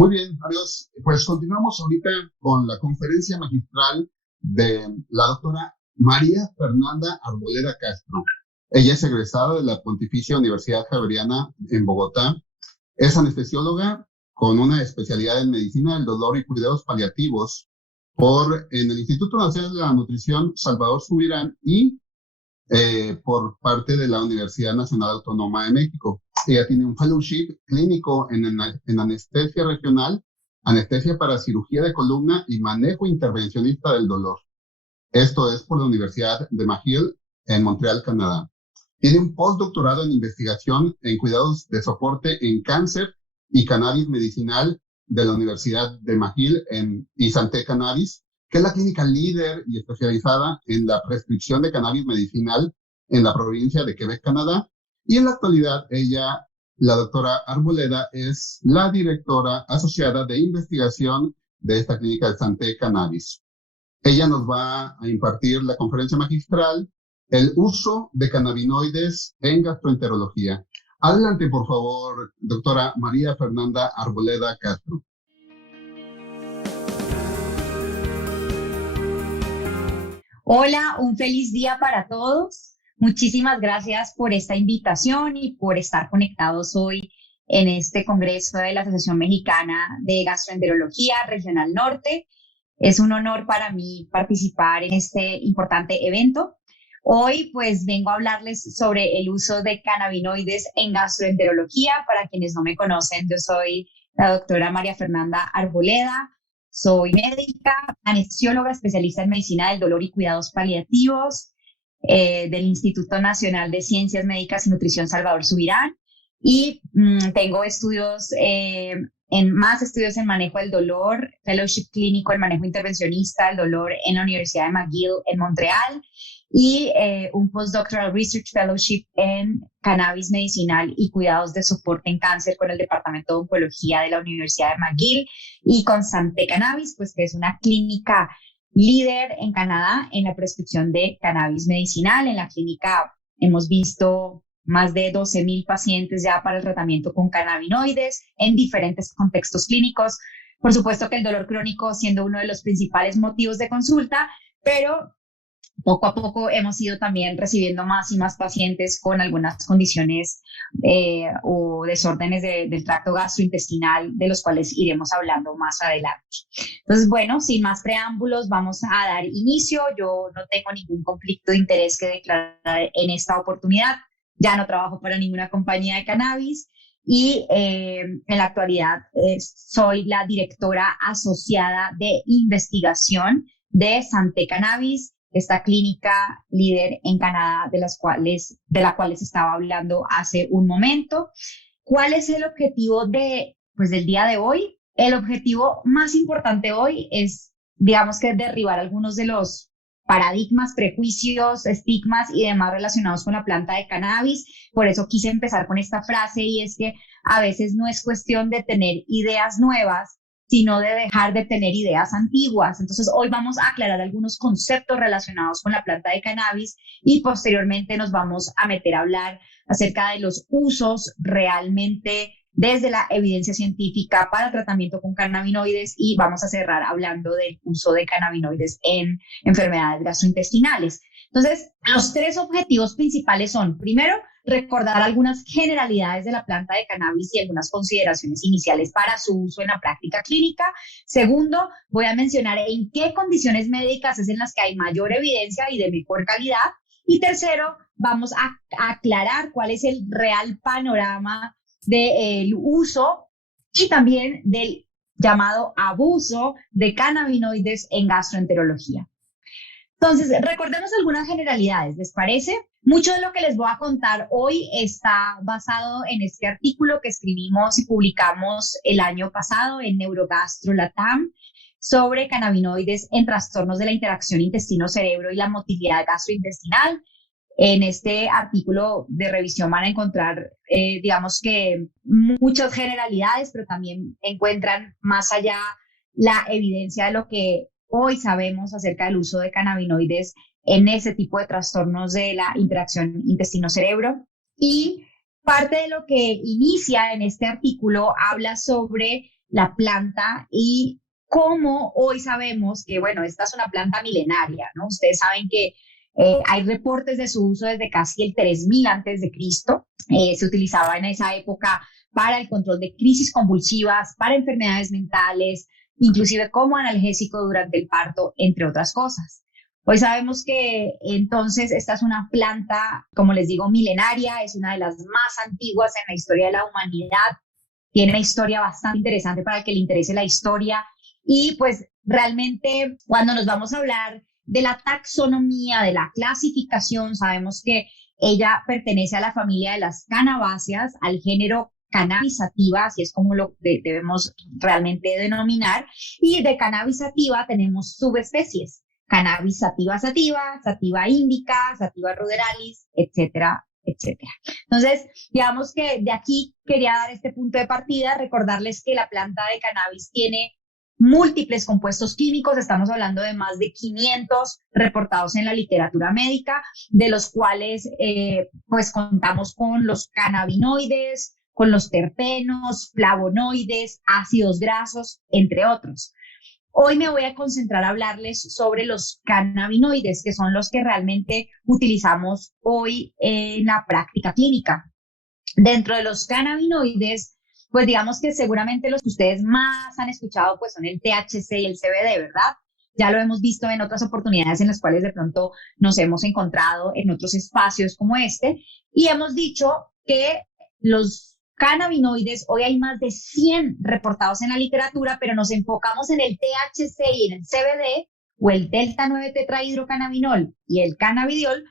Muy bien, amigos. Pues continuamos ahorita con la conferencia magistral de la doctora María Fernanda Arboleda Castro. Ella es egresada de la Pontificia Universidad Javeriana en Bogotá. Es anestesióloga con una especialidad en medicina del dolor y cuidados paliativos en el Instituto Nacional de la Nutrición Salvador Subirán y por parte de la Universidad Nacional Autónoma de México. Ella tiene un fellowship clínico en anestesia regional, anestesia para cirugía de columna y manejo intervencionista del dolor. Esto es por la Universidad de McGill en Montreal, Canadá. Tiene un postdoctorado en investigación en cuidados de soporte en cáncer y cannabis medicinal de la Universidad de McGill y Santé Cannabis, que es la clínica líder y especializada en la prescripción de cannabis medicinal en la provincia de Quebec, Canadá. Y en la actualidad, la doctora Arboleda, es la directora asociada de investigación de esta clínica de Santé Cannabis. Ella nos va a impartir la conferencia magistral, el uso de cannabinoides en gastroenterología. Adelante, por favor, doctora María Fernanda Arboleda Castro. Hola, un feliz día para todos. Muchísimas gracias por esta invitación y por estar conectados hoy en este congreso de la Asociación Mexicana de Gastroenterología Regional Norte. Es un honor para mí participar en este importante evento. Hoy pues vengo a hablarles sobre el uso de cannabinoides en gastroenterología. Para quienes no me conocen, yo soy la doctora María Fernanda Arboleda. Soy médica, anestesióloga, especialista en medicina del dolor y cuidados paliativos del Instituto Nacional de Ciencias Médicas y Nutrición Salvador Subirán y tengo estudios más estudios en manejo del dolor, fellowship clínico en manejo intervencionista del dolor en la Universidad de McGill en Montreal y un postdoctoral research fellowship en cannabis medicinal y cuidados de soporte en cáncer con el Departamento de Oncología de la Universidad de McGill y con Santé Cannabis, pues que es una clínica líder en Canadá en la prescripción de cannabis medicinal. En la clínica hemos visto más de 12,000 pacientes ya para el tratamiento con cannabinoides en diferentes contextos clínicos. Por supuesto que el dolor crónico siendo uno de los principales motivos de consulta, pero poco a poco hemos ido también recibiendo más y más pacientes con algunas condiciones o desórdenes del tracto gastrointestinal, de los cuales iremos hablando más adelante. Entonces, bueno, sin más preámbulos, vamos a dar inicio. Yo no tengo ningún conflicto de interés que declarar en esta oportunidad. Ya no trabajo para ninguna compañía de cannabis y en la actualidad soy la directora asociada de investigación de Santé Cannabis, esta clínica líder en Canadá de la cual les estaba hablando hace un momento. ¿Cuál es el objetivo del día de hoy? El objetivo más importante hoy es, digamos que derribar algunos de los paradigmas, prejuicios, estigmas y demás relacionados con la planta de cannabis. Por eso quise empezar con esta frase y es que a veces no es cuestión de tener ideas nuevas, sino de dejar de tener ideas antiguas. Entonces, hoy vamos a aclarar algunos conceptos relacionados con la planta de cannabis y posteriormente nos vamos a meter a hablar acerca de los usos realmente desde la evidencia científica para el tratamiento con cannabinoides y vamos a cerrar hablando del uso de cannabinoides en enfermedades gastrointestinales. Entonces, los tres objetivos principales son, primero, recordar algunas generalidades de la planta de cannabis y algunas consideraciones iniciales para su uso en la práctica clínica. Segundo, voy a mencionar en qué condiciones médicas es en las que hay mayor evidencia y de mejor calidad. Y tercero, vamos a aclarar cuál es el real panorama del uso y también del llamado abuso de cannabinoides en gastroenterología. Entonces, recordemos algunas generalidades, ¿les parece? Mucho de lo que les voy a contar hoy está basado en este artículo que escribimos y publicamos el año pasado en Neurogastro Latam sobre cannabinoides en trastornos de la interacción intestino-cerebro y la motilidad gastrointestinal. En este artículo de revisión van a encontrar, digamos que muchas generalidades, pero también encuentran más allá la evidencia de lo que hoy sabemos acerca del uso de cannabinoides en ese tipo de trastornos de la interacción intestino-cerebro. Y parte de lo que inicia en este artículo habla sobre la planta y cómo hoy sabemos que, bueno, esta es una planta milenaria, ¿no? Ustedes saben que hay reportes de su uso desde casi el 3000 antes de Cristo. Se utilizaba en esa época para el control de crisis convulsivas, para enfermedades mentales, inclusive como analgésico durante el parto, entre otras cosas. Hoy sabemos que entonces esta es una planta, como les digo, milenaria, es una de las más antiguas en la historia de la humanidad, tiene una historia bastante interesante para el que le interese la historia y pues realmente cuando nos vamos a hablar de la taxonomía, de la clasificación, sabemos que ella pertenece a la familia de las cannabáceas, al género Cannabis sativa, así es como lo debemos realmente denominar, y de Cannabis sativa tenemos subespecies, Cannabis sativa sativa, sativa indica, sativa ruderalis, etcétera, etcétera. Entonces, digamos que de aquí quería dar este punto de partida, recordarles que la planta de cannabis tiene múltiples compuestos químicos, estamos hablando de más de 500 reportados en la literatura médica, de los cuales pues contamos con los cannabinoides, con los terpenos, flavonoides, ácidos grasos, entre otros. Hoy me voy a concentrar a hablarles sobre los cannabinoides, que son los que realmente utilizamos hoy en la práctica clínica. Dentro de los cannabinoides, pues digamos que seguramente los que ustedes más han escuchado pues son el THC y el CBD, ¿verdad? Ya lo hemos visto en otras oportunidades en las cuales de pronto nos hemos encontrado en otros espacios como este y hemos dicho que los cannabinoides, hoy hay más de 100 reportados en la literatura, pero nos enfocamos en el THC y en el CBD o el delta 9 tetrahidrocannabinol y el cannabidiol,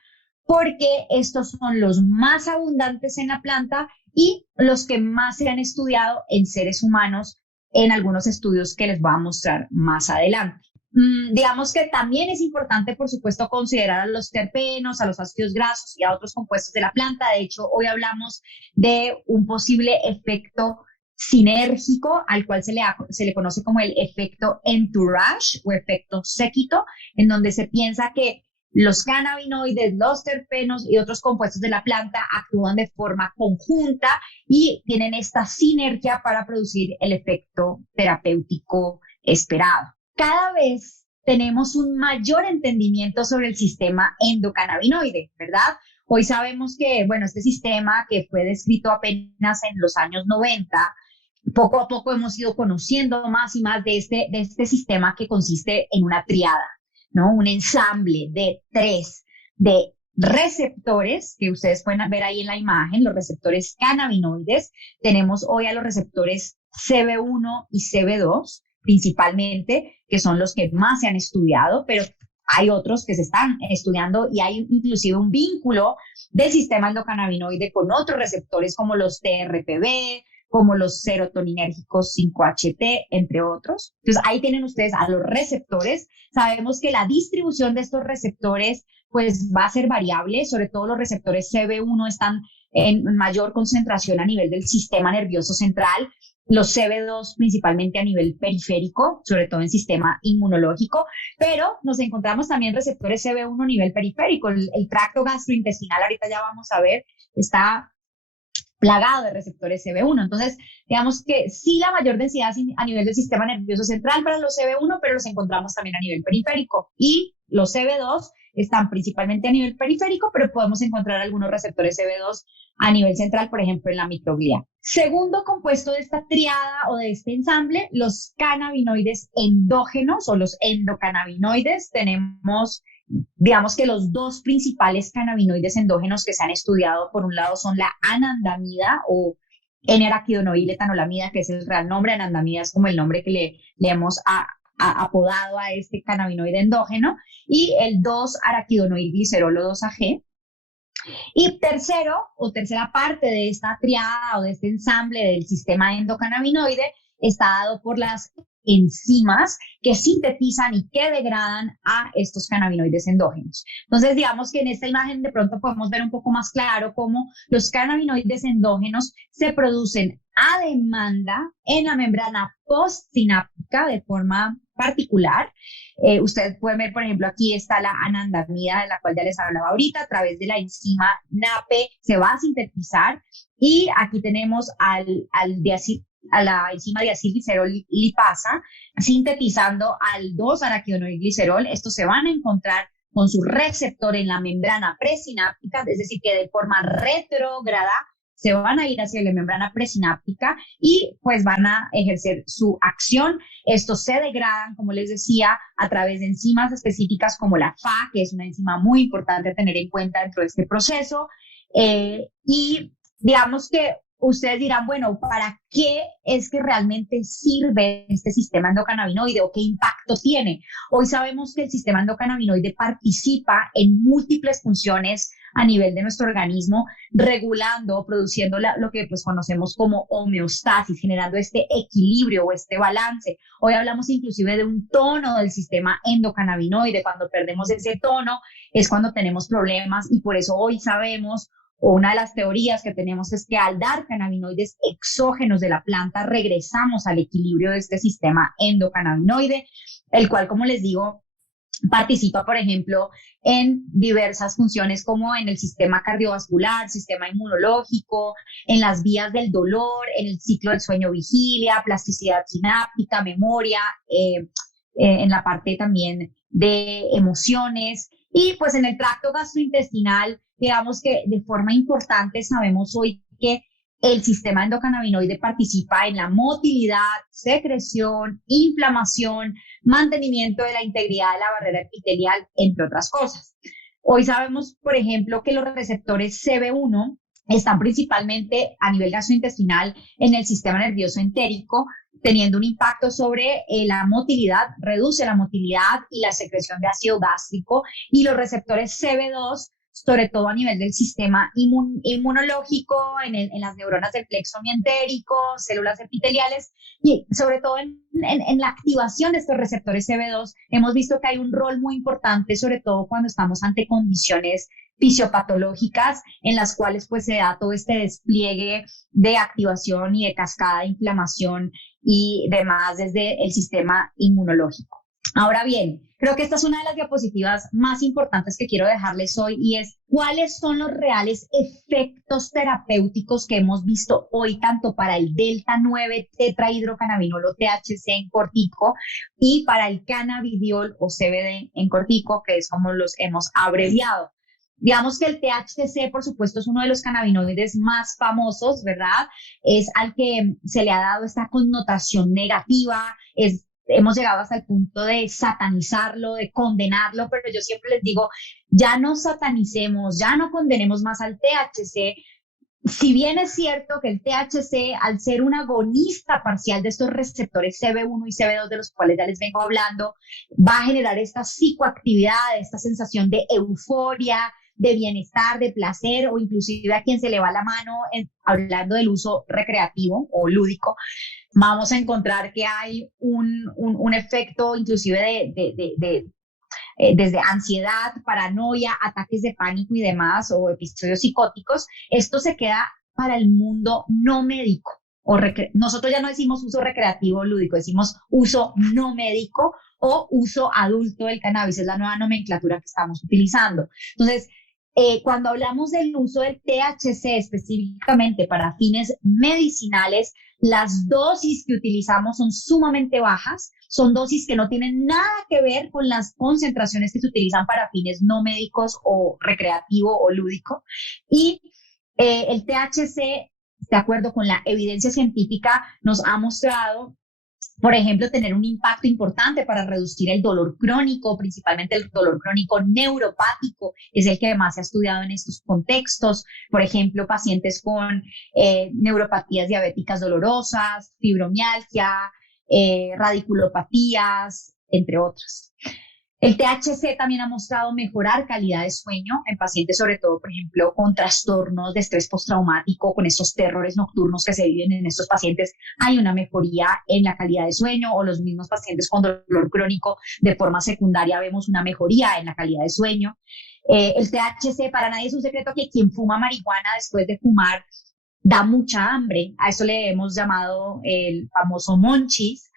porque estos son los más abundantes en la planta y los que más se han estudiado en seres humanos en algunos estudios que les voy a mostrar más adelante. Digamos que también es importante, por supuesto, considerar a los terpenos, a los ácidos grasos y a otros compuestos de la planta. De hecho, hoy hablamos de un posible efecto sinérgico al cual se le conoce como el efecto entourage o efecto séquito, en donde se piensa que los cannabinoides, los terpenos y otros compuestos de la planta actúan de forma conjunta y tienen esta sinergia para producir el efecto terapéutico esperado. Cada vez tenemos un mayor entendimiento sobre el sistema endocannabinoide, ¿verdad? Hoy sabemos que, bueno, este sistema que fue descrito apenas en los años 90, poco a poco hemos ido conociendo más y más de este sistema que consiste en una triada, ¿no? Un ensamble de 3 de receptores que ustedes pueden ver ahí en la imagen, los receptores cannabinoides. Tenemos hoy a los receptores CB1 y CB2, principalmente, que son los que más se han estudiado, pero hay otros que se están estudiando y hay inclusive un vínculo del sistema endocannabinoide con otros receptores como los TRPV, como los serotoninérgicos 5-HT, entre otros. Entonces, ahí tienen ustedes a los receptores. Sabemos que la distribución de estos receptores pues va a ser variable, sobre todo los receptores CB1 están en mayor concentración a nivel del sistema nervioso central, los CB2 principalmente a nivel periférico, sobre todo en sistema inmunológico, pero nos encontramos también receptores CB1 a nivel periférico. El tracto gastrointestinal, ahorita ya vamos a ver, está plagado de receptores CB1. Entonces, digamos que sí la mayor densidad a nivel del sistema nervioso central para los CB1, pero los encontramos también a nivel periférico. Y los CB2 están principalmente a nivel periférico, pero podemos encontrar algunos receptores CB2 a nivel central, por ejemplo, en la microglia. Segundo compuesto de esta triada o de este ensamble, los cannabinoides endógenos o los endocannabinoides. Tenemos, digamos que los dos principales cannabinoides endógenos que se han estudiado, por un lado son la anandamida o N-araquidonoil-etanolamida, que es el real nombre. Anandamida es como el nombre que le hemos apodado a este cannabinoide endógeno, y el 2-araquidonoilglicerolo 2-AG. Y tercera parte de esta triada o de este ensamble del sistema endocannabinoide está dado por las enzimas que sintetizan y que degradan a estos cannabinoides endógenos. Entonces, digamos que en esta imagen de pronto podemos ver un poco más claro cómo los cannabinoides endógenos se producen a demanda en la membrana postsináptica de forma particular. Ustedes pueden ver, por ejemplo, aquí está la anandamida de la cual ya les hablaba ahorita. A través de la enzima NAPE se va a sintetizar y aquí tenemos al a la enzima diacilglicerol lipasa, sintetizando aldosaraquidonilglicerol. Estos se van a encontrar con su receptor en la membrana presináptica, es decir, que de forma retrógrada se van a ir hacia la membrana presináptica y pues van a ejercer su acción. Estos se degradan, como les decía, a través de enzimas específicas como la FA, que es una enzima muy importante a tener en cuenta dentro de este proceso. Y digamos que ustedes dirán, bueno, ¿para qué es que realmente sirve este sistema endocannabinoide o qué impacto tiene? Hoy sabemos que el sistema endocannabinoide participa en múltiples funciones a nivel de nuestro organismo, regulando, produciendo lo que pues conocemos como homeostasis, generando este equilibrio o este balance. Hoy hablamos inclusive de un tono del sistema endocannabinoide. Cuando perdemos ese tono es cuando tenemos problemas y por eso hoy sabemos, o una de las teorías que tenemos es que al dar cannabinoides exógenos de la planta regresamos al equilibrio de este sistema endocannabinoide, el cual, como les digo, participa, por ejemplo, en diversas funciones como en el sistema cardiovascular, sistema inmunológico, en las vías del dolor, en el ciclo del sueño-vigilia, plasticidad sináptica, memoria, en la parte también de emociones y pues en el tracto gastrointestinal. Digamos que de forma importante sabemos hoy que el sistema endocannabinoide participa en la motilidad, secreción, inflamación, mantenimiento de la integridad de la barrera epitelial, entre otras cosas. Hoy sabemos, por ejemplo, que los receptores CB1 están principalmente a nivel gastrointestinal en el sistema nervioso entérico, teniendo un impacto sobre la motilidad, reduce la motilidad y la secreción de ácido gástrico, y los receptores CB2 sobre todo a nivel del sistema inmunológico, en las neuronas del plexo mientérico, células epiteliales, y sobre todo en la activación de estos receptores CB2, hemos visto que hay un rol muy importante, sobre todo cuando estamos ante condiciones fisiopatológicas en las cuales pues se da todo este despliegue de activación y de cascada de inflamación y demás desde el sistema inmunológico. Ahora bien, creo que esta es una de las diapositivas más importantes que quiero dejarles hoy y es cuáles son los reales efectos terapéuticos que hemos visto hoy tanto para el delta 9 tetrahidrocannabinol o THC en cortico y para el cannabidiol o CBD en cortico, que es como los hemos abreviado. Digamos que el THC, por supuesto, es uno de los cannabinoides más famosos, ¿verdad? Es al que se le ha dado esta connotación negativa, hemos llegado hasta el punto de satanizarlo, de condenarlo, pero yo siempre les digo, ya no satanicemos, ya no condenemos más al THC. Si bien es cierto que el THC, al ser un agonista parcial de estos receptores CB1 y CB2, de los cuales ya les vengo hablando, va a generar esta psicoactividad, esta sensación de euforia, de bienestar, de placer, o inclusive a quien se le va la mano hablando del uso recreativo o lúdico, vamos a encontrar que hay un efecto inclusive desde ansiedad, paranoia, ataques de pánico y demás, o episodios psicóticos. Esto se queda para el mundo no médico. Nosotros ya no decimos uso recreativo o lúdico, decimos uso no médico o uso adulto del cannabis, es la nueva nomenclatura que estamos utilizando. Entonces, cuando hablamos del uso del THC específicamente para fines medicinales, las dosis que utilizamos son sumamente bajas, son dosis que no tienen nada que ver con las concentraciones que se utilizan para fines no médicos o recreativo o lúdico. Y el THC, de acuerdo con la evidencia científica, nos ha mostrado, por ejemplo, tener un impacto importante para reducir el dolor crónico, principalmente el dolor crónico neuropático, es el que además se ha estudiado en estos contextos. Por ejemplo, pacientes con neuropatías diabéticas dolorosas, fibromialgia, radiculopatías, entre otras. El THC también ha mostrado mejorar calidad de sueño en pacientes, sobre todo, por ejemplo, con trastornos de estrés postraumático, con estos terrores nocturnos que se viven en estos pacientes. Hay una mejoría en la calidad de sueño, o los mismos pacientes con dolor crónico de forma secundaria vemos una mejoría en la calidad de sueño. El THC, para nadie es un secreto que quien fuma marihuana después de fumar da mucha hambre. A eso le hemos llamado el famoso monchis.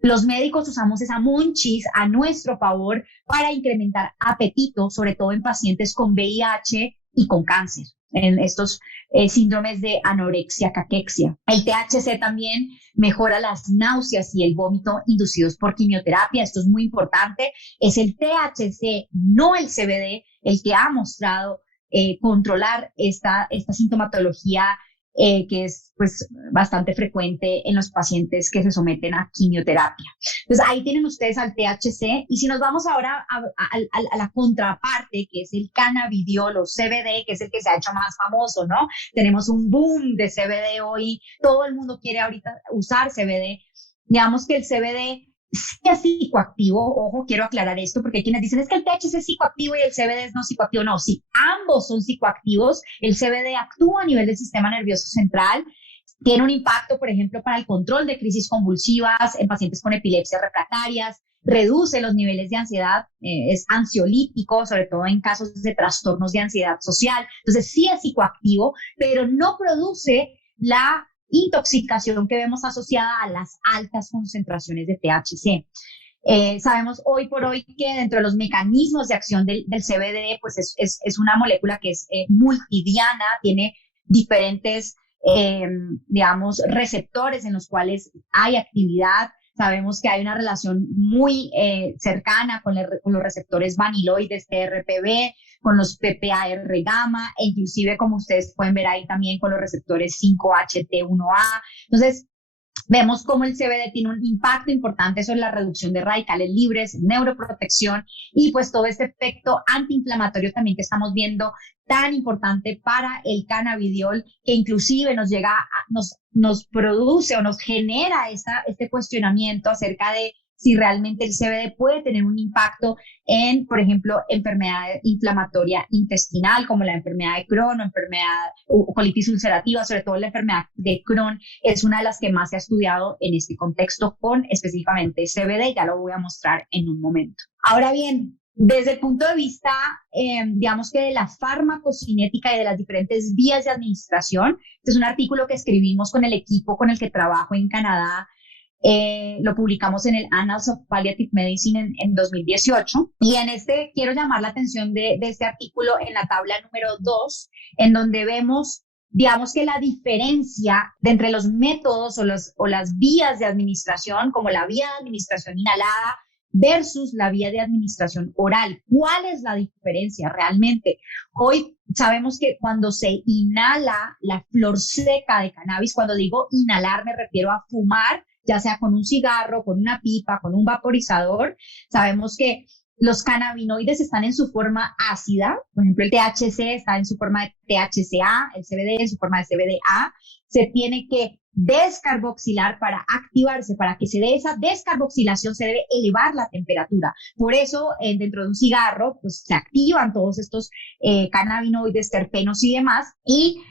Los médicos usamos esa monchis a nuestro favor para incrementar apetito, sobre todo en pacientes con VIH y con cáncer. en estos síndromes de anorexia, caquexia. El THC también mejora las náuseas y el vómito inducidos por quimioterapia. Esto es muy importante. Es el THC, no el CBD, el que ha mostrado controlar esta sintomatología que es pues bastante frecuente en los pacientes que se someten a quimioterapia. Entonces ahí tienen ustedes al THC, y si nos vamos ahora a la contraparte, que es el cannabidiol o CBD, que es el que se ha hecho más famoso, ¿no? Tenemos un boom de CBD hoy, todo el mundo quiere ahorita usar CBD. Digamos que el CBD sí es psicoactivo, ojo, quiero aclarar esto porque hay quienes dicen es que el THC es psicoactivo y el CBD es no psicoactivo. No, sí, ambos son psicoactivos. El CBD actúa a nivel del sistema nervioso central, tiene un impacto, por ejemplo, para el control de crisis convulsivas en pacientes con epilepsias refractarias, reduce los niveles de ansiedad, es ansiolítico, sobre todo en casos de trastornos de ansiedad social. Entonces sí es psicoactivo, pero no produce la intoxicación que vemos asociada a las altas concentraciones de THC. Sabemos hoy por hoy que dentro de los mecanismos de acción del CBD, pues es una molécula que es multidiana, tiene diferentes, digamos, receptores en los cuales hay actividad. Sabemos que hay una relación muy cercana con los receptores vaniloides TRPV, con los PPAR gamma, e inclusive, como ustedes pueden ver ahí también, con los receptores 5-HT1A. Entonces, vemos cómo el CBD tiene un impacto importante sobre la reducción de radicales libres, neuroprotección y pues todo este efecto antiinflamatorio también que estamos viendo tan importante para el cannabidiol, que inclusive nos produce o nos genera este cuestionamiento acerca de si realmente el CBD puede tener un impacto en, por ejemplo, enfermedad inflamatoria intestinal, como la enfermedad de Crohn o colitis ulcerativa. Sobre todo la enfermedad de Crohn es una de las que más se ha estudiado en este contexto con específicamente CBD, ya lo voy a mostrar en un momento. Ahora bien, desde el punto de vista, digamos que de la farmacocinética y de las diferentes vías de administración, este es un artículo que escribimos con el equipo con el que trabajo en Canadá. Lo publicamos en el Annals of Palliative Medicine en 2018, y en este quiero llamar la atención de este artículo en la tabla número 2, en donde vemos, digamos que la diferencia de entre los métodos o las vías de administración, como la vía de administración inhalada versus la vía de administración oral. ¿Cuál es la diferencia realmente? Hoy sabemos que cuando se inhala la flor seca de cannabis, cuando digo inhalar me refiero a fumar, ya sea con un cigarro, con una pipa, con un vaporizador. Sabemos que los cannabinoides están en su forma ácida. Por ejemplo, el THC está en su forma de THCA, el CBD en su forma de CBDA. Se tiene que descarboxilar para activarse. Para que se dé esa descarboxilación se debe elevar la temperatura. Por eso, dentro de un cigarro, pues se activan todos estos cannabinoides, terpenos y demás. Y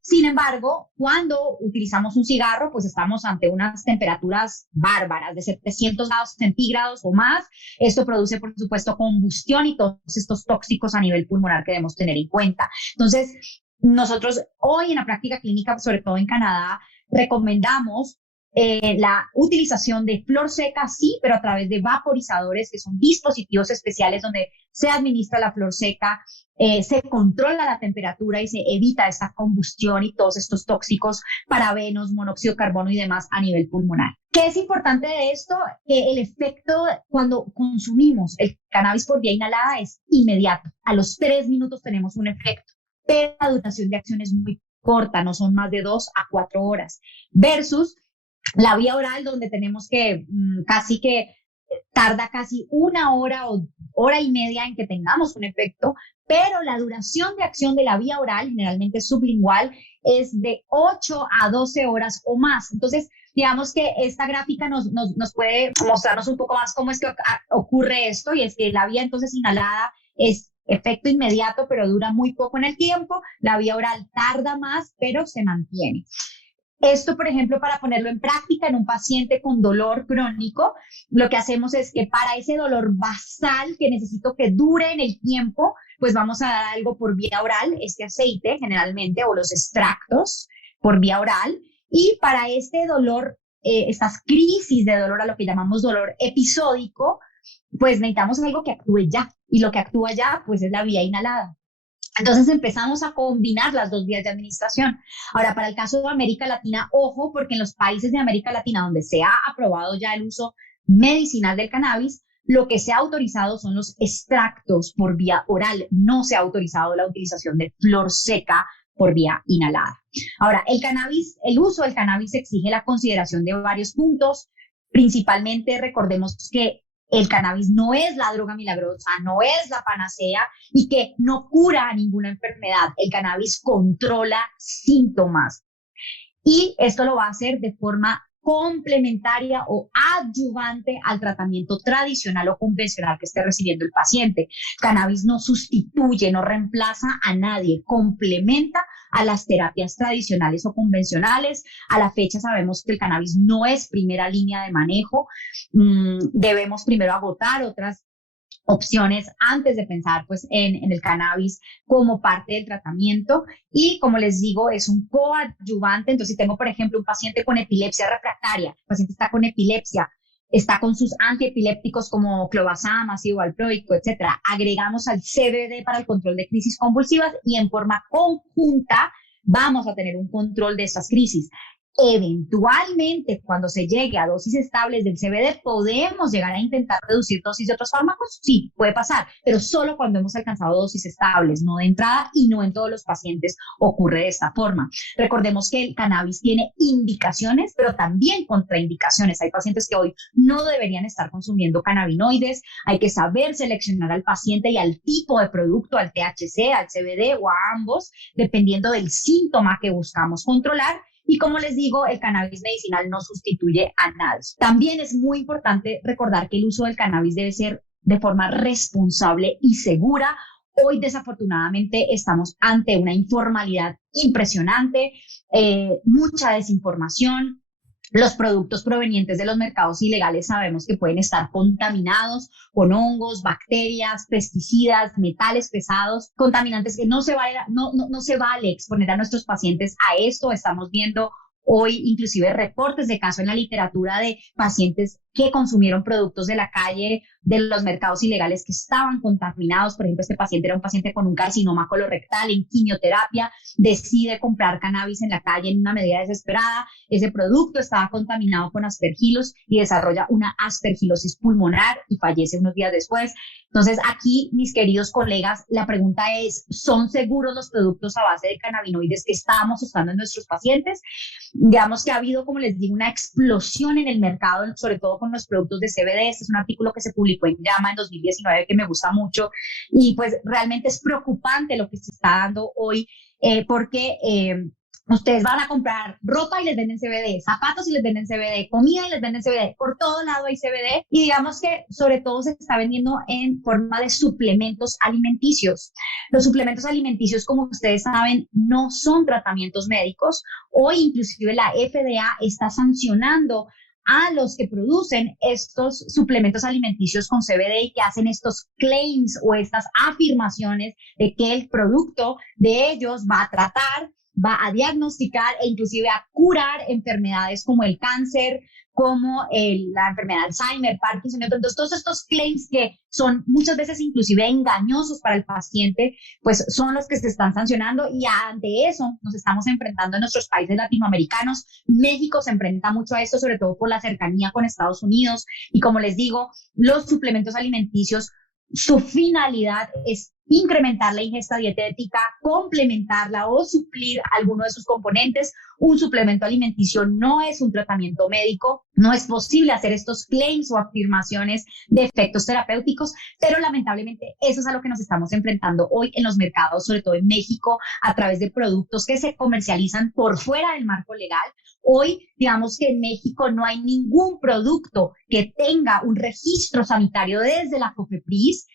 sin embargo, cuando utilizamos un cigarro, pues estamos ante unas temperaturas bárbaras de 700 grados centígrados o más. Esto produce, por supuesto, combustión y todos estos tóxicos a nivel pulmonar que debemos tener en cuenta. Entonces, nosotros hoy en la práctica clínica, sobre todo en Canadá, recomendamos la utilización de flor seca, sí, pero a través de vaporizadores, que son dispositivos especiales donde se administra la flor seca, se controla la temperatura y se evita esta combustión y todos estos tóxicos, parabenos, monóxido de carbono y demás a nivel pulmonar. ¿Qué es importante de esto? Que el efecto cuando consumimos el cannabis por vía inhalada es inmediato. A los 3 minutos tenemos un efecto, pero la duración de acción es muy corta, no son más de 2 a 4 horas, versus la vía oral, donde tenemos que casi que tarda casi 1 hora o hora y media en que tengamos un efecto, pero la duración de acción de la vía oral, generalmente sublingual, es de 8 a 12 horas o más. Entonces, digamos que esta gráfica nos puede mostrarnos un poco más cómo es que ocurre esto, y es que la vía entonces inhalada es efecto inmediato, pero dura muy poco en el tiempo. La vía oral tarda más, pero se mantiene. Esto, por ejemplo, para ponerlo en práctica en un paciente con dolor crónico, lo que hacemos es que para ese dolor basal que necesito que dure en el tiempo, pues vamos a dar algo por vía oral, este aceite generalmente, o los extractos por vía oral. Y para este dolor, estas crisis de dolor, a lo que llamamos dolor episódico, pues necesitamos algo que actúe ya. Y lo que actúa ya, pues es la vía inhalada. Entonces empezamos a combinar las dos vías de administración. Ahora, para el caso de América Latina, ojo, porque en los países de América Latina donde se ha aprobado ya el uso medicinal del cannabis, lo que se ha autorizado son los extractos por vía oral, no se ha autorizado la utilización de flor seca por vía inhalada. Ahora, el uso del cannabis exige la consideración de varios puntos. Principalmente, recordemos que el cannabis no es la droga milagrosa, no es la panacea y que no cura ninguna enfermedad. El cannabis controla síntomas y esto lo va a hacer de forma complementaria o adyuvante al tratamiento tradicional o convencional que esté recibiendo el paciente. Cannabis no sustituye, no reemplaza a nadie, complementa a las terapias tradicionales o convencionales. A la fecha sabemos que el cannabis no es primera línea de manejo. Debemos primero agotar otras opciones antes de pensar pues en el cannabis como parte del tratamiento y como les digo es un coadyuvante. Entonces si tengo por ejemplo un paciente con epilepsia refractaria, el paciente está con epilepsia, está con sus antiepilépticos como clobazam, ácido valproico, etcétera, agregamos al CBD para el control de crisis convulsivas y en forma conjunta vamos a tener un control de estas crisis. Eventualmente, cuando se llegue a dosis estables del CBD, ¿podemos llegar a intentar reducir dosis de otros fármacos? Sí, puede pasar, pero solo cuando hemos alcanzado dosis estables, no de entrada y no en todos los pacientes ocurre de esta forma. Recordemos que el cannabis tiene indicaciones, pero también contraindicaciones. Hay pacientes que hoy no deberían estar consumiendo cannabinoides, hay que saber seleccionar al paciente y al tipo de producto, al THC, al CBD o a ambos, dependiendo del síntoma que buscamos controlar. Y como les digo, el cannabis medicinal no sustituye a nadie. También es muy importante recordar que el uso del cannabis debe ser de forma responsable y segura. Hoy, desafortunadamente, estamos ante una informalidad impresionante, mucha desinformación. Los productos provenientes de los mercados ilegales sabemos que pueden estar contaminados con hongos, bacterias, pesticidas, metales pesados, contaminantes que no se vale exponer a nuestros pacientes a esto. Estamos viendo hoy inclusive reportes de caso en la literatura de pacientes que consumieron productos de la calle, de los mercados ilegales que estaban contaminados. Por ejemplo, este paciente era un paciente con un carcinoma colorectal en quimioterapia, decide comprar cannabis en la calle en una medida desesperada. Ese producto estaba contaminado con aspergillus y desarrolla una aspergilosis pulmonar y fallece unos días después. Entonces, aquí, mis queridos colegas, la pregunta es, ¿son seguros los productos a base de cannabinoides que estamos usando en nuestros pacientes? Digamos que ha habido, como les digo, una explosión en el mercado, sobre todo con los productos de CBD. Este es un artículo que se publicó en JAMA en 2019 que me gusta mucho y pues realmente es preocupante lo que se está dando hoy porque ustedes van a comprar ropa y les venden CBD, zapatos y les venden CBD, comida y les venden CBD, por todo lado hay CBD y digamos que sobre todo se está vendiendo en forma de suplementos alimenticios. Los suplementos alimenticios, como ustedes saben, no son tratamientos médicos. Hoy inclusive la FDA está sancionando a los que producen estos suplementos alimenticios con CBD y que hacen estos claims o estas afirmaciones de que el producto de ellos va a tratar, va a diagnosticar e inclusive a curar enfermedades como el cáncer, como la enfermedad de Alzheimer, Parkinson. Entonces, todos estos claims que son muchas veces inclusive engañosos para el paciente, pues son los que se están sancionando y ante eso nos estamos enfrentando en nuestros países latinoamericanos. México se enfrenta mucho a esto, sobre todo por la cercanía con Estados Unidos. Y como les digo, los suplementos alimenticios, su finalidad es incrementar la ingesta dietética, complementarla o suplir alguno de sus componentes. Un suplemento alimenticio no es un tratamiento médico, no es posible hacer estos claims o afirmaciones de efectos terapéuticos, pero lamentablemente eso es a lo que nos estamos enfrentando hoy en los mercados, sobre todo en México, a través de productos que se comercializan por fuera del marco legal. Hoy, digamos que en México no hay ningún producto que tenga un registro sanitario desde la COFEPRIS.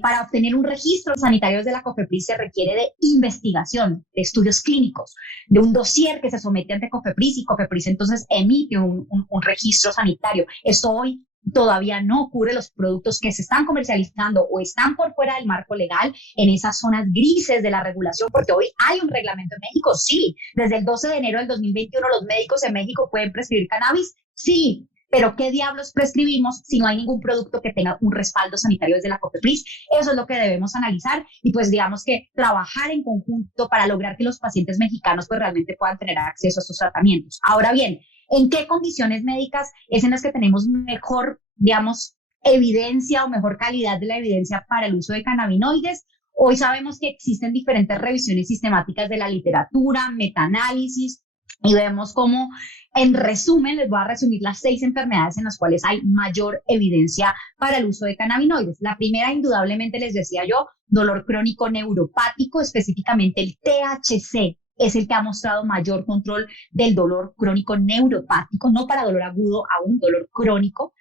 Para obtener un registro sanitario desde la COFEPRIS se requiere de investigación, de estudios clínicos, de un dossier que se somete ante COFEPRIS y COFEPRIS entonces emite un registro sanitario. Eso hoy todavía no ocurre. Los productos que se están comercializando o están por fuera del marco legal, en esas zonas grises de la regulación, porque hoy hay un reglamento en México, sí. Desde el 12 de enero del 2021 los médicos en México pueden prescribir cannabis, sí. Pero ¿qué diablos prescribimos si no hay ningún producto que tenga un respaldo sanitario desde la COFEPRIS? Eso es lo que debemos analizar y pues digamos que trabajar en conjunto para lograr que los pacientes mexicanos pues realmente puedan tener acceso a estos tratamientos. Ahora bien, ¿en qué condiciones médicas es en las que tenemos mejor, digamos, evidencia o mejor calidad de la evidencia para el uso de cannabinoides? Hoy sabemos que existen diferentes revisiones sistemáticas de la literatura, metaanálisis, y vemos cómo, en resumen, les voy a resumir las 6 enfermedades en las cuales hay mayor evidencia para el uso de cannabinoides. La primera, indudablemente, les decía yo, dolor crónico neuropático, específicamente el THC. Es el que ha mostrado mayor control del dolor crónico neuropático, no para dolor agudo, aún dolor crónico.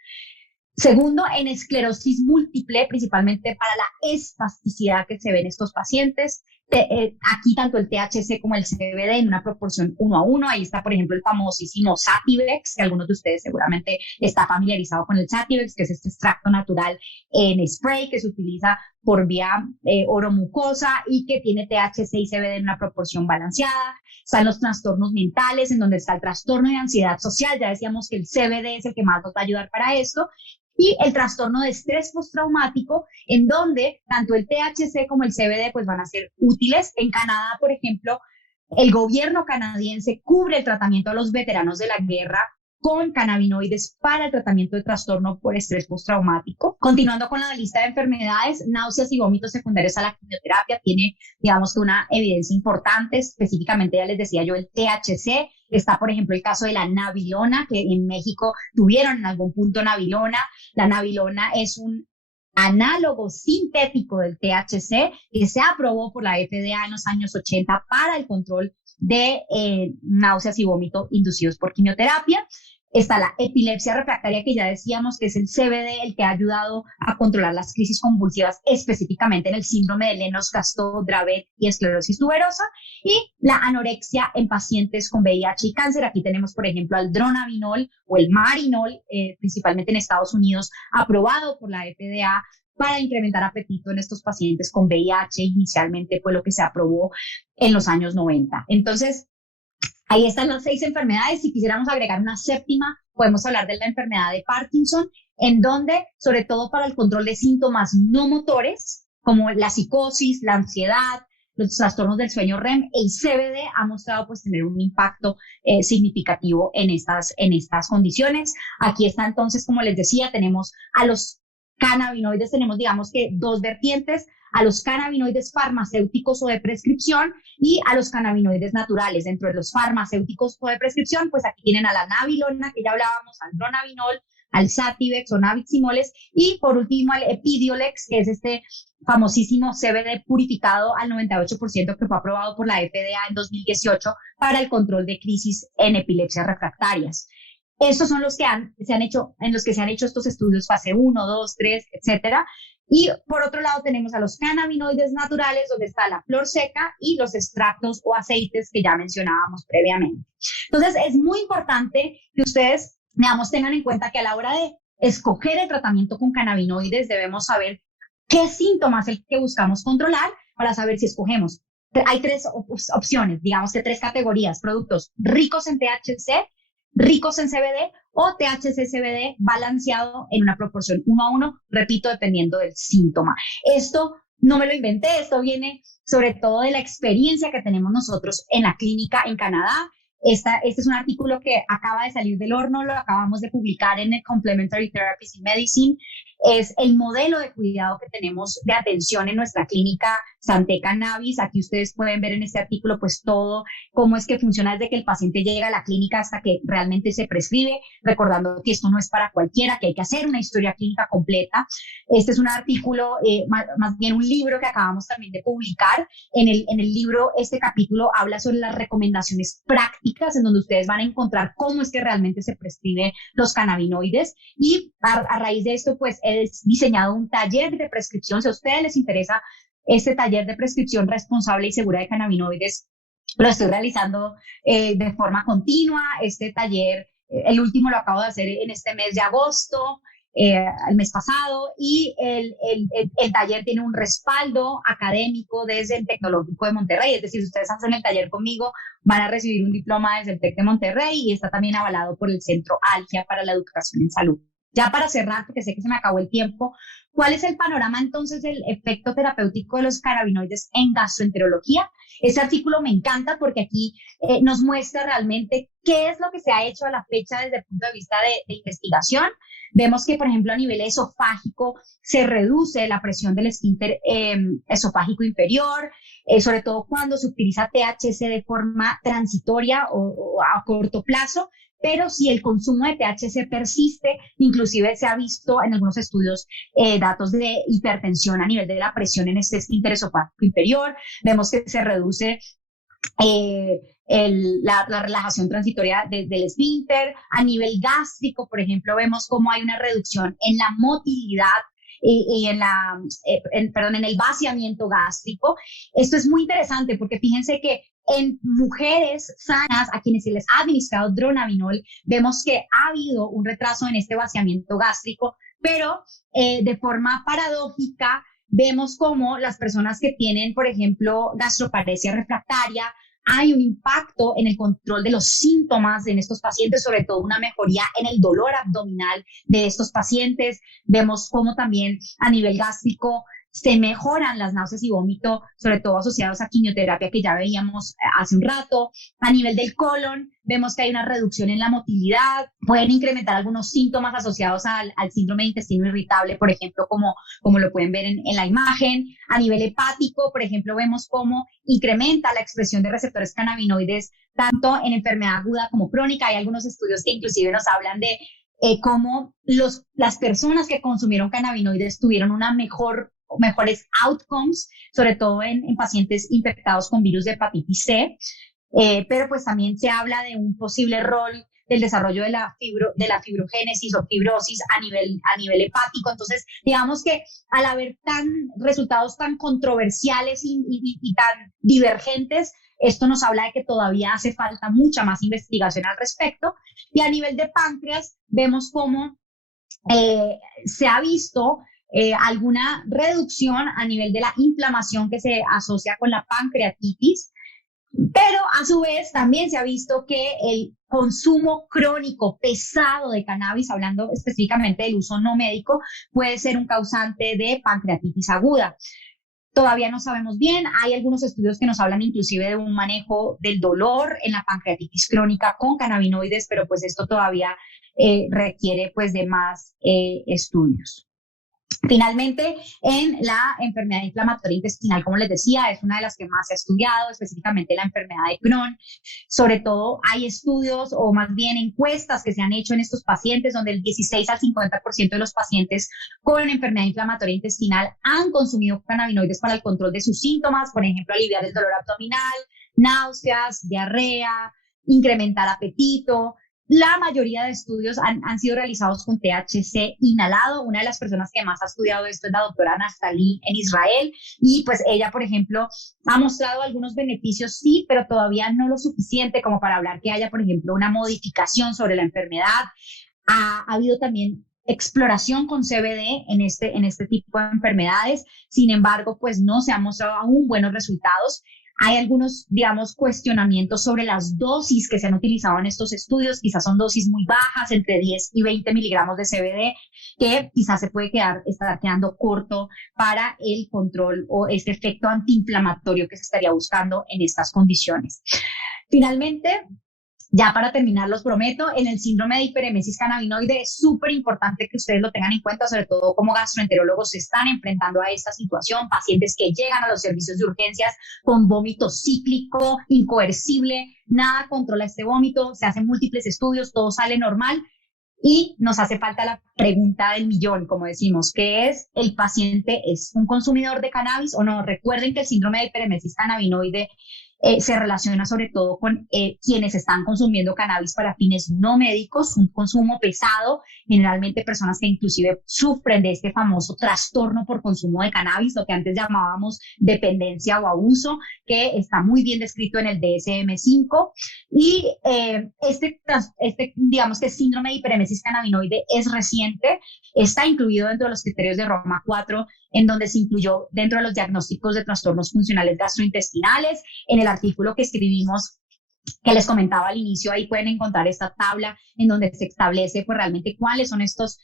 Segundo, en esclerosis múltiple, principalmente para la espasticidad que se ve en estos pacientes. Aquí tanto el THC como el CBD en una proporción 1:1. Ahí está, por ejemplo, el famosísimo Sativex, que algunos de ustedes seguramente está familiarizado con el Sativex, que es este extracto natural en spray que se utiliza por vía oromucosa y que tiene THC y CBD en una proporción balanceada. Están los trastornos mentales, en donde está el trastorno de ansiedad social. Ya decíamos que el CBD es el que más nos va a ayudar para esto. Y el trastorno de estrés postraumático, en donde tanto el THC como el CBD pues van a ser útiles. En Canadá, por ejemplo, el gobierno canadiense cubre el tratamiento a los veteranos de la guerra con cannabinoides para el tratamiento de trastorno por estrés postraumático. Continuando con la lista de enfermedades, náuseas y vómitos secundarios a la quimioterapia tiene, digamos, una evidencia importante. Específicamente, ya les decía yo, el THC. Está, por ejemplo, el caso de la nabilona, que en México tuvieron en algún punto nabilona. La nabilona es un análogo sintético del THC que se aprobó por la FDA en los años 80 para el control de náuseas y vómitos inducidos por quimioterapia. Está la epilepsia refractaria, que ya decíamos que es el CBD el que ha ayudado a controlar las crisis convulsivas, específicamente en el síndrome de Lennox-Gastaut, Dravet y esclerosis tuberosa. Y la anorexia en pacientes con VIH y cáncer. Aquí tenemos, por ejemplo, al dronabinol o el marinol, principalmente en Estados Unidos, aprobado por la FDA para incrementar apetito en estos pacientes con VIH. Inicialmente fue lo que se aprobó en los años 90. Entonces, ahí están las 6 enfermedades. Si quisiéramos agregar una séptima, podemos hablar de la enfermedad de Parkinson, en donde, sobre todo para el control de síntomas no motores, como la psicosis, la ansiedad, los trastornos del sueño REM, el CBD ha mostrado pues tener un impacto significativo en estas condiciones. Aquí está entonces, como les decía, tenemos a los cannabinoides, tenemos digamos que 2 vertientes, a los cannabinoides farmacéuticos o de prescripción y a los cannabinoides naturales. Dentro de los farmacéuticos o de prescripción, pues aquí tienen a la nabilona, que ya hablábamos, al dronabinol, al Sativex o nabiximoles, y por último al Epidiolex, que es este famosísimo CBD purificado al 98% que fue aprobado por la FDA en 2018 para el control de crisis en epilepsias refractarias. Estos son los que se han hecho estos estudios fase 1, 2, 3, etcétera. Y por otro lado tenemos a los cannabinoides naturales, donde está la flor seca y los extractos o aceites que ya mencionábamos previamente. Entonces es muy importante que ustedes, digamos, tengan en cuenta que a la hora de escoger el tratamiento con cannabinoides debemos saber qué síntomas es el que buscamos controlar para saber si escogemos. Hay 3 opciones, digamos que 3 categorías: productos ricos en THC, ricos en CBD o THC-CBD balanceado en una proporción 1:1, repito, dependiendo del síntoma. Esto no me lo inventé, esto viene sobre todo de la experiencia que tenemos nosotros en la clínica en Canadá. Este es un artículo que acaba de salir del horno, lo acabamos de publicar en el Complementary Therapies in Medicine. Es el modelo de cuidado que tenemos de atención en nuestra clínica Santé Cannabis. Aquí ustedes pueden ver en este artículo pues todo cómo es que funciona desde que el paciente llega a la clínica hasta que realmente se prescribe, recordando que esto no es para cualquiera, que hay que hacer una historia clínica completa. Este es un artículo, más bien un libro que acabamos también de publicar. En el libro, este capítulo habla sobre las recomendaciones prácticas, en donde ustedes van a encontrar cómo es que realmente se prescriben los cannabinoides. Y a raíz de esto, pues he diseñado un taller de prescripción. Si a ustedes les interesa este taller de prescripción responsable y segura de cannabinoides, lo estoy realizando de forma continua. Este taller, el último lo acabo de hacer en este mes de agosto. el mes pasado, y el taller tiene un respaldo académico desde el Tecnológico de Monterrey, es decir, si ustedes hacen el taller conmigo, van a recibir un diploma desde el TEC de Monterrey y está también avalado por el Centro Algia para la Educación en Salud. Ya para cerrar, porque sé que se me acabó el tiempo, ¿cuál es el panorama entonces del efecto terapéutico de los cannabinoides en gastroenterología? Este artículo me encanta porque aquí nos muestra realmente qué es lo que se ha hecho a la fecha desde el punto de vista de investigación. Vemos que, por ejemplo, a nivel esofágico se reduce la presión del esfínter esofágico inferior, sobre todo cuando se utiliza THC de forma transitoria o a corto plazo. Pero si el consumo de THC persiste, inclusive se ha visto en algunos estudios datos de hipertensión a nivel de la presión en este esfínter esofágico inferior. Vemos que se reduce la relajación transitoria del esfínter. A nivel gástrico, por ejemplo, vemos cómo hay una reducción en la motilidad y en el vaciamiento gástrico. Esto es muy interesante porque fíjense que en mujeres sanas a quienes se les ha administrado dronabinol, vemos que ha habido un retraso en este vaciamiento gástrico, pero de forma paradójica vemos como las personas que tienen, por ejemplo, gastroparesia refractaria, hay un impacto en el control de los síntomas en estos pacientes, sobre todo una mejoría en el dolor abdominal de estos pacientes. Vemos cómo también a nivel gástrico se mejoran las náuseas y vómito, sobre todo asociados a quimioterapia que ya veíamos hace un rato. A nivel del colon, vemos que hay una reducción en la motilidad, pueden incrementar algunos síntomas asociados al síndrome de intestino irritable, por ejemplo, como lo pueden ver en la imagen. A nivel hepático, por ejemplo, vemos cómo incrementa la expresión de receptores cannabinoides, tanto en enfermedad aguda como crónica. Hay algunos estudios que inclusive nos hablan de cómo las personas que consumieron cannabinoides tuvieron mejores outcomes, sobre todo en pacientes infectados con virus de hepatitis C, pero pues también se habla de un posible rol del desarrollo de la fibrogénesis o fibrosis a nivel hepático. Entonces, digamos que al haber resultados tan controversiales y tan divergentes, esto nos habla de que todavía hace falta mucha más investigación al respecto. Y a nivel de páncreas, vemos cómo se ha visto alguna reducción a nivel de la inflamación que se asocia con la pancreatitis, pero a su vez también se ha visto que el consumo crónico pesado de cannabis, hablando específicamente del uso no médico, puede ser un causante de pancreatitis aguda. Todavía no sabemos bien, hay algunos estudios que nos hablan inclusive de un manejo del dolor en la pancreatitis crónica con cannabinoides, pero pues esto todavía requiere pues de más estudios. Finalmente, en la enfermedad inflamatoria intestinal, como les decía, es una de las que más se ha estudiado, específicamente la enfermedad de Crohn. Sobre todo hay estudios o más bien encuestas que se han hecho en estos pacientes donde el 16 al 50% de los pacientes con enfermedad inflamatoria intestinal han consumido cannabinoides para el control de sus síntomas, por ejemplo, aliviar el dolor abdominal, náuseas, diarrea, incrementar apetito. La mayoría de estudios han sido realizados con THC inhalado. Una de las personas que más ha estudiado esto es la doctora Naftali en Israel y pues ella, por ejemplo, ha mostrado algunos beneficios, sí, pero todavía no lo suficiente como para hablar que haya, por ejemplo, una modificación sobre la enfermedad. Ha habido también exploración con CBD en este tipo de enfermedades. Sin embargo, pues no se han mostrado aún buenos resultados. Hay algunos, digamos, cuestionamientos sobre las dosis que se han utilizado en estos estudios. Quizás son dosis muy bajas, entre 10 y 20 miligramos de CBD, que quizás se puede estar quedando corto para el control o este efecto antiinflamatorio que se estaría buscando en estas condiciones. Finalmente, ya para terminar, los prometo, en el síndrome de hiperemesis cannabinoide es súper importante que ustedes lo tengan en cuenta, sobre todo como gastroenterólogos se están enfrentando a esta situación, pacientes que llegan a los servicios de urgencias con vómito cíclico, incoercible, nada controla este vómito, se hacen múltiples estudios, todo sale normal y nos hace falta la pregunta del millón, como decimos, que es, ¿el paciente es un consumidor de cannabis o no? Recuerden que el síndrome de hiperemesis cannabinoide se relaciona sobre todo con quienes están consumiendo cannabis para fines no médicos, un consumo pesado, generalmente personas que inclusive sufren de este famoso trastorno por consumo de cannabis, lo que antes llamábamos dependencia o abuso, que está muy bien descrito en el DSM-5. Y digamos que síndrome de hiperemesis cannabinoide es reciente, está incluido dentro de los criterios de Roma 4, en donde se incluyó dentro de los diagnósticos de trastornos funcionales gastrointestinales. En el artículo que escribimos, que les comentaba al inicio, ahí pueden encontrar esta tabla en donde se establece pues realmente cuáles son estos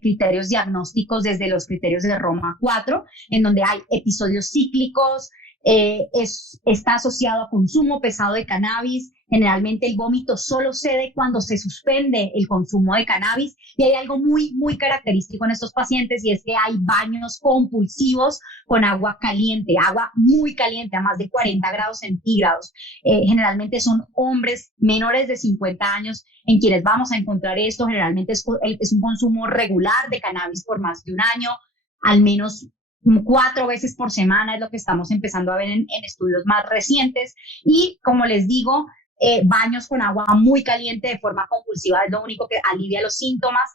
criterios diagnósticos desde los criterios de Roma 4, en donde hay episodios cíclicos, está asociado a consumo pesado de cannabis. Generalmente el vómito solo cede cuando se suspende el consumo de cannabis, y hay algo muy, muy característico en estos pacientes, y es que hay baños compulsivos con agua caliente, agua muy caliente, a más de 40 grados centígrados. Generalmente son hombres menores de 50 años en quienes vamos a encontrar esto. Generalmente es un consumo regular de cannabis por más de un año, al menos 4 veces por semana es lo que estamos empezando a ver en estudios más recientes. Y como les digo, baños con agua muy caliente de forma compulsiva es lo único que alivia los síntomas.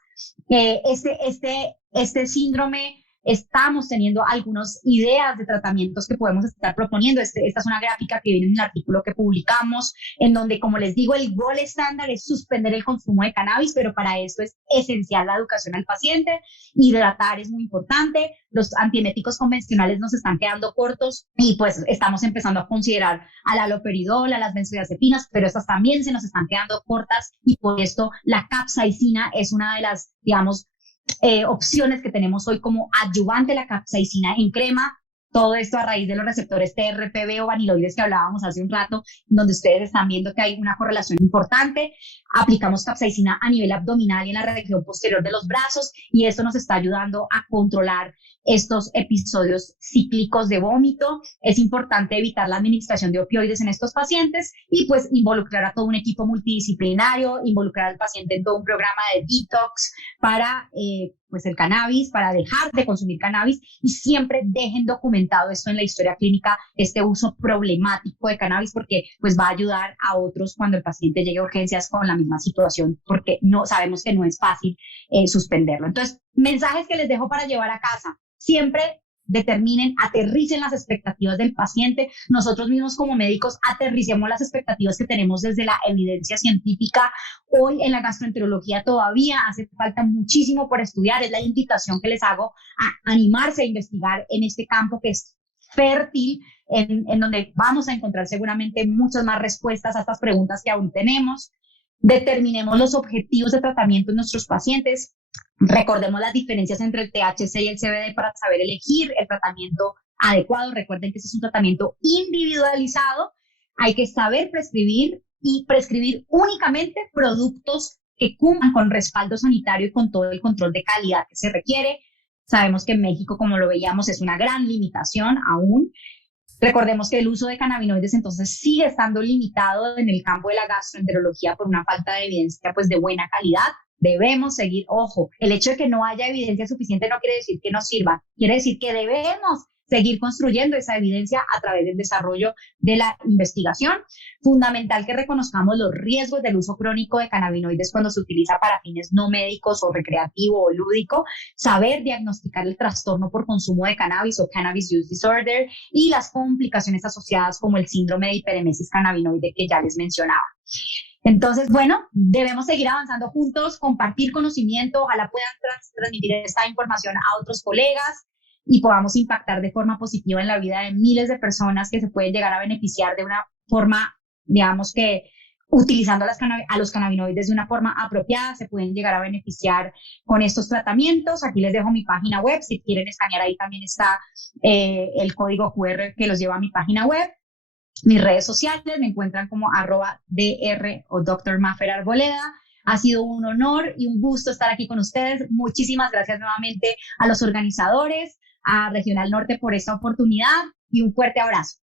Este síndrome, estamos teniendo algunas ideas de tratamientos que podemos estar proponiendo. Esta es una gráfica que viene en el artículo que publicamos, en donde, como les digo, el gol estándar es suspender el consumo de cannabis, pero para esto es esencial la educación al paciente. Hidratar es muy importante. Los antieméticos convencionales nos están quedando cortos y pues estamos empezando a considerar al haloperidol, a las benzodiazepinas, pero estas también se nos están quedando cortas, y por esto la capsaicina es una de las, digamos, opciones que tenemos hoy como adyuvante, la capsaicina en crema. Todo esto a raíz de los receptores TRPV o vaniloides que hablábamos hace un rato, donde ustedes están viendo que hay una correlación importante. Aplicamos capsaicina a nivel abdominal y en la región posterior de los brazos, y esto nos está ayudando a controlar estos episodios cíclicos de vómito. Es importante evitar la administración de opioides en estos pacientes y pues involucrar a todo un equipo multidisciplinario, involucrar al paciente en todo un programa de detox para pues el cannabis, para dejar de consumir cannabis, y siempre dejen documentado esto en la historia clínica, este uso problemático de cannabis, porque pues va a ayudar a otros cuando el paciente llegue a urgencias con la misma situación, porque no sabemos que no es fácil suspenderlo. Entonces, mensajes que les dejo para llevar a casa: siempre determinen, aterricen las expectativas del paciente. Nosotros mismos como médicos aterricemos las expectativas que tenemos desde la evidencia científica. Hoy en la gastroenterología todavía hace falta muchísimo por estudiar. Es la invitación que les hago a animarse a investigar en este campo que es fértil, en donde vamos a encontrar seguramente muchas más respuestas a estas preguntas que aún tenemos. Determinemos los objetivos de tratamiento en nuestros pacientes. Recordemos las diferencias entre el THC y el CBD para saber elegir el tratamiento adecuado. Recuerden que este es un tratamiento individualizado. Hay que saber prescribir, y prescribir únicamente productos que cumplan con respaldo sanitario y con todo el control de calidad que se requiere. Sabemos que en México, como lo veíamos, es una gran limitación aún. Recordemos que el uso de cannabinoides entonces sigue estando limitado en el campo de la gastroenterología por una falta de evidencia pues de buena calidad. Debemos seguir, ojo, el hecho de que no haya evidencia suficiente no quiere decir que no sirva, quiere decir que debemos seguir construyendo esa evidencia a través del desarrollo de la investigación. Fundamental que reconozcamos los riesgos del uso crónico de cannabinoides cuando se utiliza para fines no médicos o recreativo o lúdico, saber diagnosticar el trastorno por consumo de cannabis o cannabis use disorder y las complicaciones asociadas como el síndrome de hiperemesis cannabinoide que ya les mencionaba. Entonces, bueno, debemos seguir avanzando juntos, compartir conocimiento, ojalá puedan transmitir esta información a otros colegas y podamos impactar de forma positiva en la vida de miles de personas que se pueden llegar a beneficiar de una forma, digamos que utilizando a los cannabinoides de una forma apropiada, se pueden llegar a beneficiar con estos tratamientos. Aquí les dejo mi página web, si quieren escanear ahí también está el código QR que los lleva a mi página web. Mis redes sociales me encuentran como @dr o Dr. Mafer Arboleda. Ha sido un honor y un gusto estar aquí con ustedes. Muchísimas gracias nuevamente a los organizadores, a Regional Norte por esta oportunidad, y un fuerte abrazo.